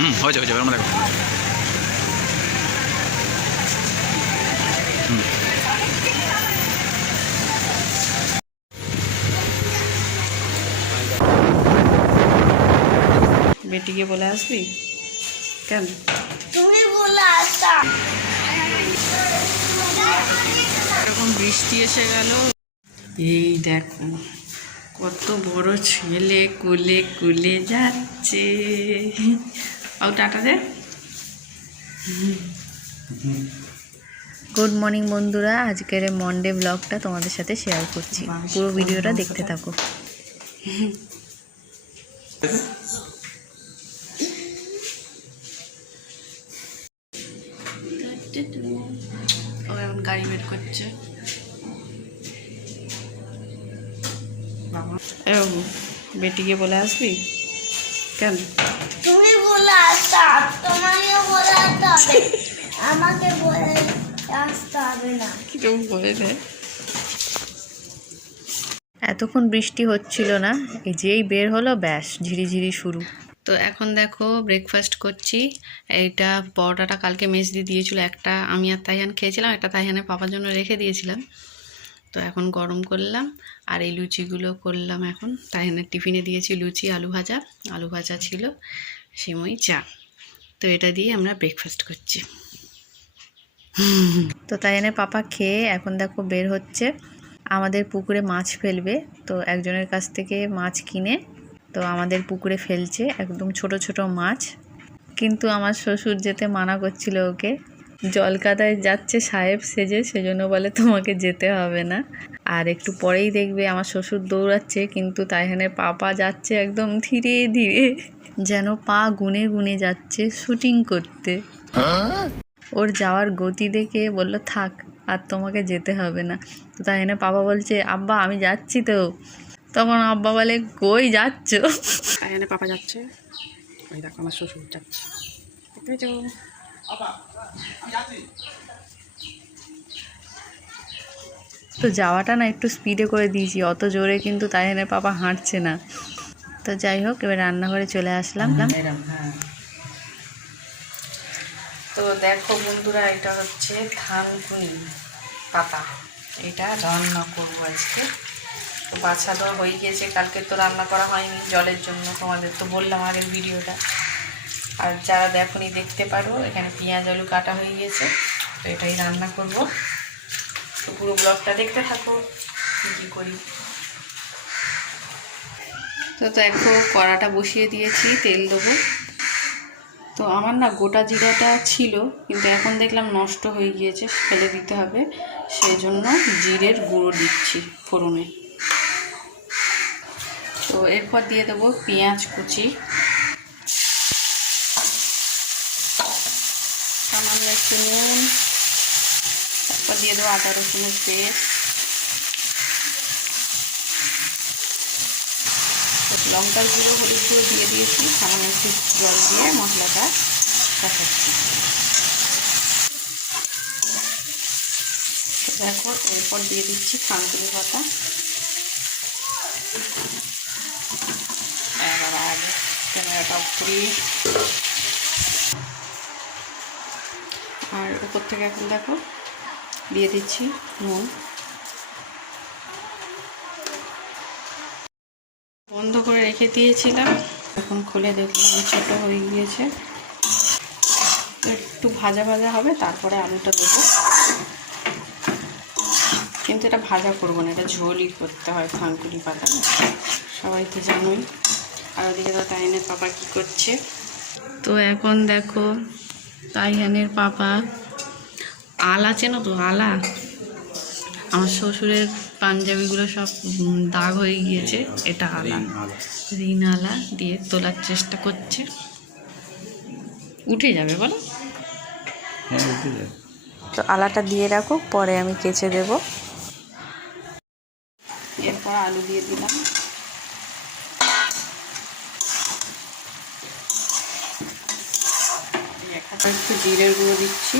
হুম হয়েছে হয়েছে এবার দেখো। বেটিকে বলে আসবি? কেন? তুমি বলে আসতা। এরকম বৃষ্টি এসে গেল। এই দেখো কত বড় ছেলে কুলে কুলে যাচ্ছে। টাটা দে। গুড মর্নিং বন্ধুরা আজকের মন্ডে ব্লগটা তোমাদের সাথে শেয়ার করছি। পুরো ভিডিওটা দেখতে থাকো। ও এখন গাড়ি বের করছে। বেটিকে বলে আসবি? কেন? তুমি এতক্ষণ বৃষ্টি হচ্ছিল না, এই যেই বের হলো, ব্যাস, ঝিরিঝিরি শুরু। তো এখন দেখো ব্রেকফাস্ট করছি। এইটা পরোটাটা কালকে মেজদি দিয়েছিল, একটা আমি আর তাইহান খেয়েছিলাম, একটা তাইহানের পাপার জন্য রেখে দিয়েছিলাম। তো এখন গরম করলাম, আর এই লুচিগুলো করলাম এখন। তাইহানের টিফিনে দিয়েছি লুচি, আলু ভাজা। আলু ভাজা ছিল সিমই চা। তো এটা দিয়ে আমরা ব্রেকফাস্ট করছি। তো তাই এনে পাপা খেয়ে এখন দেখো বের হচ্ছে। আমাদের পুকুরে মাছ ফেলবে, তো একজনের কাছ থেকে মাছ কিনে, তো আমাদের পুকুরে ফেলছে একদম ছোট ছোট মাছ। কিন্তু আমার শ্বশুর যেতে মানা করছিল ওকে। জলকাদায় যাচ্ছে সাহেব সেজে, সেজন্য বলে তোমাকে যেতে হবে না। আর একটু পরেই দেখবে আমার শ্বশুর দৌড়াচ্ছে, কিন্তু তাইহানের পাপা যাচ্ছে একদম ধীরে ধীরে। যেন পা গুনে গুনে যাচ্ছে শুটিং করতে। ওর যাওয়ার গতি দেখে বলল থাক আর তোমাকে যেতে হবে না। তো তাই এনে বাবা বলছে আব্বা আমি যাচ্ছি তো। তখন আব্বা বলে কই যাচ্ছ? তাইহানের পাপা যাচ্ছে? ওই দেখো আমার শ্বশুর যাচ্ছে। তো। যাওয়াটা না একটু স্পিডে করে দিয়েছি অত জোরে কিন্তু তাই পাপা হাঁটছে না। তো যাই হোক এবার রান্নাঘরে চলে আসলাম হ্যাঁ তো দেখো বন্ধুরা এটা হচ্ছে থানকুনি পাতা। এটা রান্না করব আজকে। তো বাছা তো হয়ে গিয়েছে কালকে তো রান্না করা হয়নি জলের জন্য তোমাদের তো বললাম আগের ভিডিওটা। আর যারা দেখনি দেখতে পারো এখানে পেঁয়াজ আলু কাটা হয়ে গিয়েছে। তো এটাই রান্না করব। তো পুরো ব্লগটা দেখতে থাকো কী কী করি। তো দেখো, কড়াটা বসিয়ে দিয়েছি, তেল দেবো। তো আমার না গোটা জিরাটা ছিল, কিন্তু এখন দেখলাম নষ্ট হয়ে গিয়েছে, ফেলে দিতে হবে। সেই জন্য জিরের গুঁড়ো দিচ্ছি ফোড়নে। তো এরপর দিয়ে দেবো পেঁয়াজ কুচি। সামান্য একটু নুন। তারপর দিয়ে দেবো আদা রসুনের পেস্ট। লঙ্কার গুঁড়ো, হলুদ গুঁড়ো দিয়ে দিয়েছি। সামান্য একটু জল দিয়ে মশলাটা কষাচ্ছি। দেখো এরপর দিয়ে দিচ্ছি খানকুনি পাতা। আর আর উপর থেকে এখন দেখো, দিয়ে দিচ্ছি নুন বন্ধ করে রেখে দিয়েছিলাম। এখন খুলে দেখলাম, ছোট হয়ে গিয়েছে। একটু ভাজা ভাজা হবে, তারপরে আলুটা দেবো। কিন্তু এটা ভাজা করব না, এটা ঝোলই করতে হয় থানকুনি পাতা। সবাই তো জানোই। আর ওদিকে তো তাইনের পাপা কী করছে? তো এখন দেখো, তাইহানের পাপা। আলা চেনো তো? আলা? আমার শ্বশুরের পাঞ্জাবিগুলো সব দাগ হয়ে গিয়েছে এটা আলা। রিন আলা দিয়ে তোলার চেষ্টা করছে। উঠে যাবে বলো। হ্যাঁ তো আলাটা দিয়ে রাখো পরে আমি কেচে দেবো। এরপর আলু দিয়ে দিলাম। এখন একটু জিরের গুঁড়ো দিচ্ছি।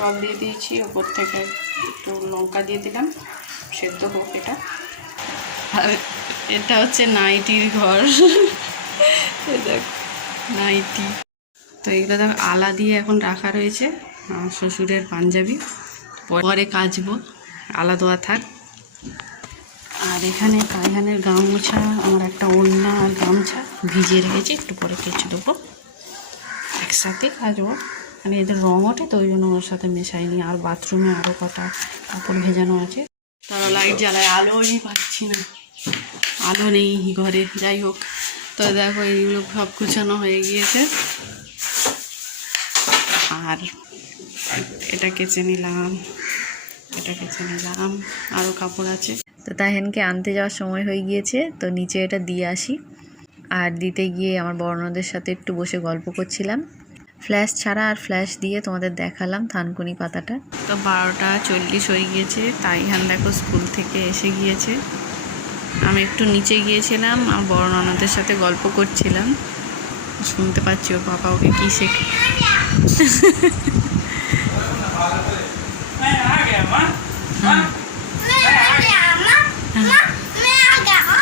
জল দিয়ে দিয়েছি, ওপর থেকে একটু লঙ্কা দিয়ে দিলাম, সেদ্ধ হোক এটা। আর এটা হচ্ছে নাইটির ঘর। নাইটি। তো এগুলো দেখ আলা দিয়ে এখন রাখা রয়েছে, আমার শ্বশুরের পাঞ্জাবি। পরে কাচবো, আলা দেওয়া থাক। আর এখানে পায়খানের গামছা, আমার একটা ওড়না আর গামছা ভিজিয়ে রেখেছি, একটু পরে কেচে দেবো। একসাথে কাচবো। মানে এদের রঙ ওঠে তো ওই জন্য ওর সাথে মেশাইনি আর বাথরুমে আরও কটা কাপড় ভেজানো আছে। তারা লাইট জ্বালায় আলোই পাচ্ছি না। আলো নেই ঘরে, যাই হোক। তো দেখো এইগুলো সব গুছানো হয়ে গিয়েছে। আর এটা কেচে নিলাম, এটা কেচে নিলাম আরও কাপড় আছে। তো তাহেনকে আনতে যাওয়ার সময় হয়ে গিয়েছে, তো নিচে এটা দিয়ে আসি। আর দিতে গিয়ে আমার বর্ণদের সাথে একটু বসে গল্প করছিলাম। ফ্ল্যাশ ছাড়া আর ফ্ল্যাশ দিয়ে তোমাদের দেখালাম থানকুনি পাতাটা তো বারোটা চল্লিশ হয়ে গিয়েছে তাই হান দেখো স্কুল থেকে এসে গিয়েছে আমি একটু নিচে গিয়েছিলাম আর বড় ননদের সাথে গল্প করছিলাম শুনতে পাচ্ছি ও বাবা ওকে কী শেখে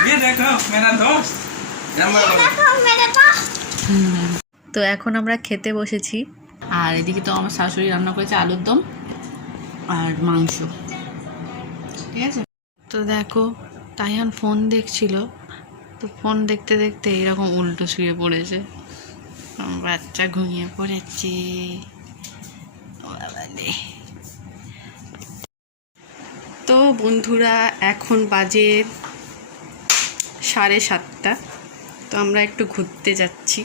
ये देखो मेरा दोस्त नंबर তো এখন আমরা খেতে বসেছি। আর এদিকে তো আমার শাশুড়ি রান্না করেছে আলুর দম আর মাংস। ঠিক আছে? তো দেখো, তাইহান ফোন দেখছিল। তো ফোন দেখতে দেখতে এরকম উল্টো শুয়ে পড়েছে। বাচ্চা ঘুমিয়ে পড়েছে। তো বন্ধুরা, এখন বাজে সাড়ে সাতটা। তো আমরা একটু ঘুরতে যাচ্ছি।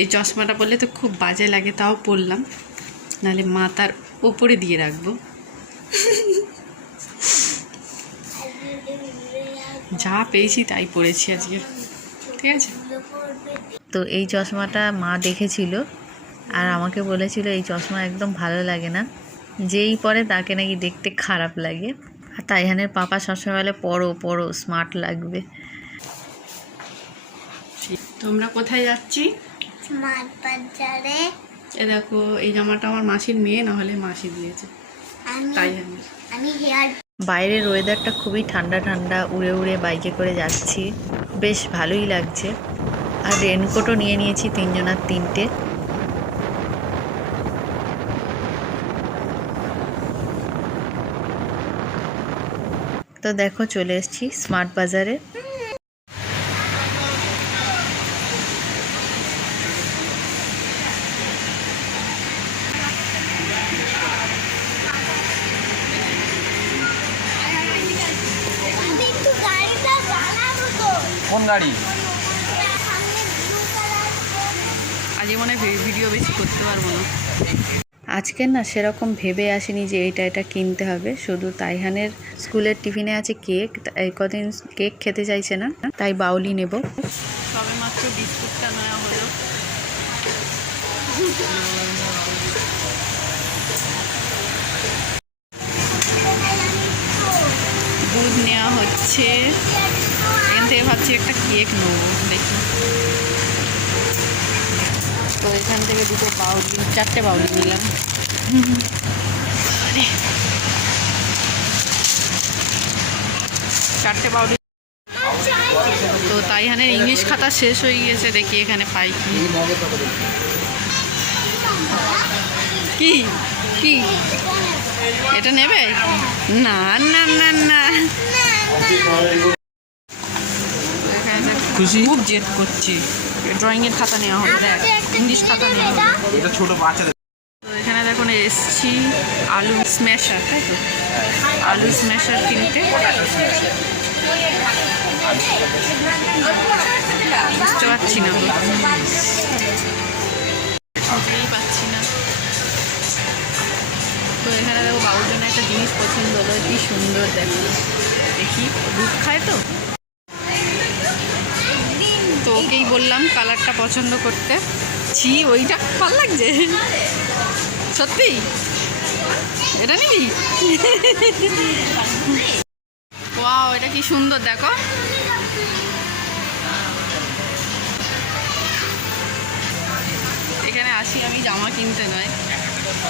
এই চশমাটা পরলে তো খুব বাজে লাগে, তাও পরলাম। নাহলে মাথার ওপরে দিয়ে রাখব। যা পেয়েছি তাই পরেছি আজকে। ঠিক আছে? তো এই চশমাটা মা দেখেছিল আর আমাকে বলেছিল, এই চশমা একদম ভালো লাগে না। যেই পরে তাকে নাকি দেখতে খারাপ লাগে। আর তাইহানের পাপা সবসময় বলে পড়ো পড়ো স্মার্ট লাগবে। তোমরা কোথায় যাচ্ছি? স্মার্ট বাজারে। এ দেখো এই জামাটা আমার মাসির মেয়ে না হলে মাসি দিয়েছে। আমি তাই আমি। আমি হেয়ার বাইরের ওয়েদারটা খুবই ঠান্ডা ঠান্ডা উড়ে উড়ে বাইকে করে যাচ্ছি। বেশ ভালোই লাগছে। আর রেনকোটও নিয়ে নিয়েছি তিনজনার তিনটে। তো দেখো চলে এসেছি স্মার্ট বাজারে। আজকে মনে ভিডিও বেশি করতে পারব না। আজকে না সেরকম ভেবে আসেনি যে এটা এটা কিনতে হবে। শুধু তাইহানের স্কুলের টিফিনে আছে কেক। এই কদিন কেক খেতে চাইছে না, তাই বাউলি নেব। সবে মাত্র বিস্কুটটা নেওয়া হলো। দুধ নেওয়া হচ্ছে। থেকে ভাবছি একটা কেক নেব, দেখি। তো এখান থেকে দুটো বাউলি, চারটে বাউলি নিলাম। আরে। চারটে বাউলি। তো তাইহানের ইংলিশ খাতা শেষ হয়ে গিয়েছে, দেখি এখানে পাই কি। কি? এটা নেবে? না না। না না। খুশি? খুব জেদ করছি। ড্রয়িং এর খাতা নেওয়া হবে দেখ ইংলিশ খাতা নেওয়া হবে। এটা ছোট বাচ্চা তো এখানে দেখো না এসছি আলু স্ম্যাশার তাই তো? আলু স্ম্যাশার কিনতে। বুঝতে পারছি না। বুঝতেই পাচ্ছি না। তো এখানে দেখো বাবুর জন্য একটা জিনিস পছন্দ হলো কি সুন্দর দেখো। দেখি দুধ খায় তো? ওকেই বললাম কালারটা পছন্দ করতে। ছি, ওইটা ভালো লাগছে। সত্যি? এটা নিবি? ওয়াও, এটা কি সুন্দর, দেখো। এখানে আসি আমি জামা কিনতে নয়,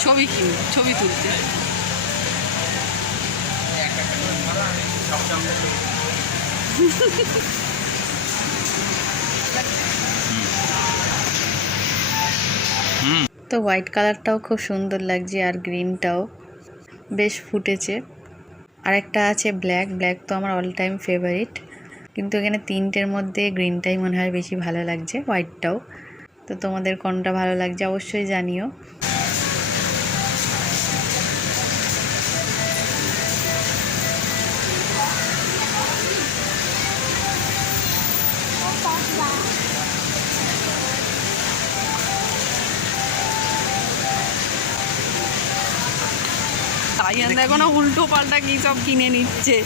ছবি কিন ছবি তুলতে। তো হোয়াইট কালারটাও খুব সুন্দর লাগছে আর গ্রিনটাও বেশ ফুটেছে। আর একটা আছে ব্ল্যাক ব্ল্যাক তো আমার অল টাইম ফেভারিট কিন্তু এখানে তিনটের মধ্যে গ্রিনটাই মনে হয় বেশি ভালো লাগছে, হোয়াইটটাও। তো তোমাদের কোনটা ভালো লাগছে অবশ্যই জানিও। আর দেখো না উল্টো পাল্টা কি সব কিনে নিচ্ছে।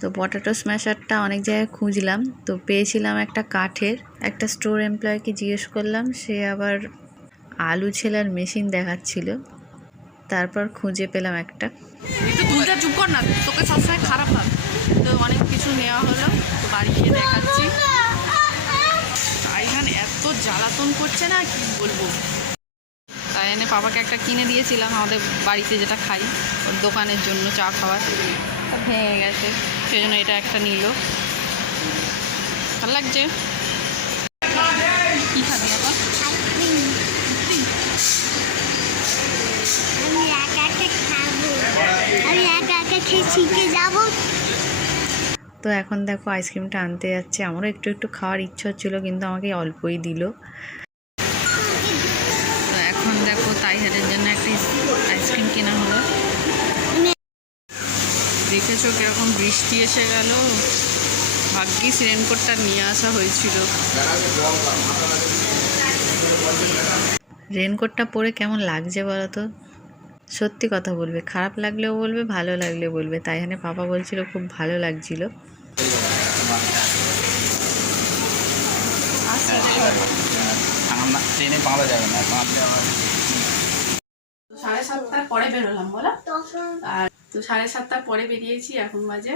তো পটাটো স্ম্যাশারটা অনেক জায়গায় খুঁজলাম তো পেয়েছিলাম একটা কাঠের। একটা স্টোর এমপ্লয়কে জিজ্ঞেস করলাম সে আবার আলু ছেলার মেশিন দেখাচ্ছিল। তারপর খুঁজে পেলাম একটা। একটু তুলটা চুপ কর না তোকে সবসময় খারাপ হবে তো অনেক কিছু নেওয়া হলো তো বাড়ি গিয়ে দেখাচ্ছি। তাইহান এত জ্বালাতন করছে না কি বলব? এনে বাবাকে একটা কিনে দিয়েছিলাম আমাদের বাড়িতে যেটা খাই ওর দোকানের জন্য চা খাওয়ার। তা ভেঙে গেছে সেই জন্য এটা একটা নিল। ভালো লাগছে? কী খাবি তো এখন দেখো আইসক্রিমটা আনতে যাচ্ছে। আমারও একটু একটু খাওয়ার ইচ্ছা হচ্ছিল কিন্তু আমাকে অল্পই দিল। তাইহারের জন্য একটা আইসক্রিম কেনা হলো। দেখেছ কীরকম বৃষ্টি এসে গেল? ভাগ্যিস রেনকোটটা নিয়ে আসা হয়েছিল। রেনকোটটা পরে কেমন লাগছে বলো তো সত্যি কথা বলবে খারাপ লাগলেও বলবে ভালো লাগলেও বলবে। তাই এখানে পাপা বলছিল খুব ভালো লাগছিল। ট্রেনে পাওয়া যাবে না সাড়ে সাতটার পরে বেরোলাম বলো? আর তো সাড়ে সাতটার পরে বেরিয়েছি এখন বাজে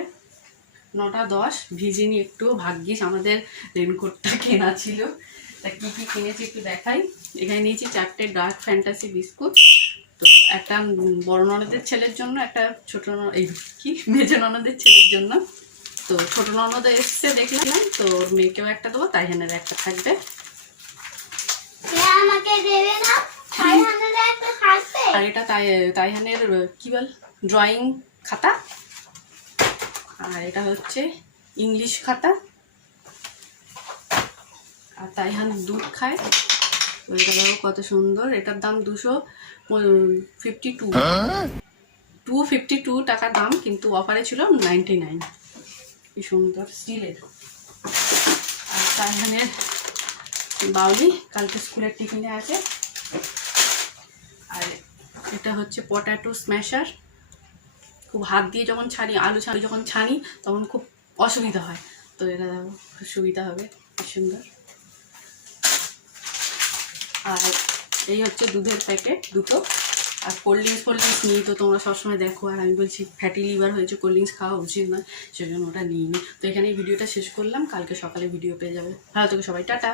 নটা দশ। ভিজিনি একটু ভাগ্যিস আমাদের রেনকোটটা কেনা ছিল। তা কী কী কিনেছি একটু দেখাই। এখানে নিয়েছি চারটে ডার্ক ফ্যান্টাসি বিস্কুট। তো একটা বড় ননদের ছেলের জন্য একটা ছোট এই কি? মেজো ননদের ছেলের জন্য। তো ছোট ননদ এসছে দেখলাম। তো ওর মেয়েকেও একটা দেবো তাই হেনের একটা থাকবে। আমাকে দেবে না। আর এটা তাই তাইহানের কি বল? ড্রয়িং খাতা। আর এটা হচ্ছে ইংলিশ খাতা। আর তাইহান দুধ খায়। এটা দেখো কত সুন্দর। এটার দাম দুশো fifty two two fifty two টাকা দাম কিন্তু অফারে ছিল নাইনটি নাইন কি সুন্দর স্টিলের। আর তাইহানের বাউলি কালকে স্কুলের টিফিনে আছে। এটা হচ্ছে পটাটো স্ম্যাশার খুব হাত দিয়ে যখন ছানি, আলু ছানি যখন ছানি, তখন খুব অসুবিধা হয়। তো এটা খুব সুবিধা হবে সুন্দর। আর এই হচ্ছে দুধের প্যাকেট দুটো। আর কোল্ড ড্রিঙ্কস কোল্ড ড্রিঙ্কস নিই তো তোমরা সবসময় দেখো, আর আমি বলছি ফ্যাটি লিভার হয়েছে কোল্ড ড্রিঙ্কস খাওয়া উচিত নয়, সেজন্য ওটা নিই নি তো এখানে ভিডিওটা শেষ করলাম, কালকে সকালে ভিডিও পেয়ে যাবে। ভালো থেকে সবাই, টাটা।